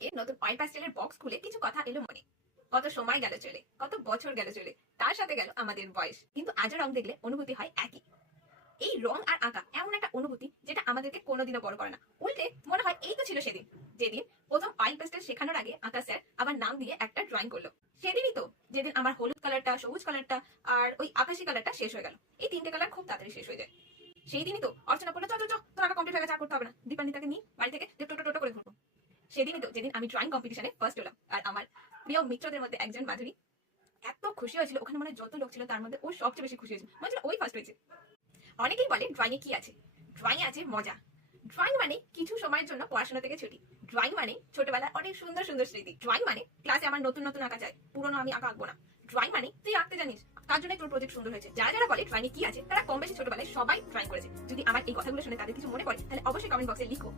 আজকে নতুন oil প্যাস্টেলের box খুলে কিছু কথা এলো মনে। কত সময় গেল চলে, কত বছর গেল চলে, তার সাথে গেল আমাদের বয়স, কিন্তু আজও রং দেখলে অনুভূতি হয় একই। এই রং আর আঁকা এমন একটা অনুভূতি যেটা আমাদেরকে কোনোদিনও বড় করে না, উল্টে মনে হয় এই তো ছিল সেদিন, যেদিন প্রথম অয়েল প্যাস্টেল শেখানোর আগে আঁকা স্যার আবার নাম দিয়ে একটা ড্রয়িং করলো। সেদিনই তো যেদিন আমার হলুদ কালারটা, সবুজ কালারটা আর ওই আকাশি কালারটা শেষ হয়ে গেল। এই তিনটে কালার খুব তাড়াতাড়ি শেষ হয়ে যায়। সেই দিনই তো অর্চনা বললো, চ তোর আঁকা কমপ্লিট হয়ে গেছে, আর করতে হবে না। দীপান্বিতাকে নিয়ে বাড়ি থেকে টোটো টোটো করে ঘুরবো। সেদিনই তো যেদিন আমি ড্রয়িং কম্পিটিশনে ফার্স্ট হলাম, আর আমার প্রিয় মিত্রদের মধ্যে একজন মাধুরী এত খুশি হয়েছিল, ওখানে মানে যত লোক ছিল তার মধ্যে ও সবচেয়ে বেশি খুশি হয়েছিল, মনে হচ্ছিল ওই ফার্স্ট হয়েছে। অনেকেই বলে ড্রয়িং এ কি আছে, ড্রয়িং আছে মজা। ড্রয়িং মানে কিছু সময়ের জন্য পড়াশোনা থেকে ছুটি। ড্রয়িং মানে ছোটবেলার অনেক সুন্দর সুন্দর স্মৃতি। ড্রয়িং মানে ক্লাসে আমার নতুন নতুন আঁকা চাই, পুরোনো আমি আঁকা আঁকবো না। ড্রয়িং মানে তুই আঁকতে জানিস, তার জন্য তোর প্রজেক্ট সুন্দর হয়েছে। যারা যারা বলে ড্রয়িং এ কি আছে, তারা কম বেশি ছোটবেলায় সবাই ড্রয়িং করেছে। যদি আমার এই কথাগুলো শুনে তাদের কিছু মনে পড়ে, তাহলে অবশ্যই কমেন্ট বক্সে লিখো।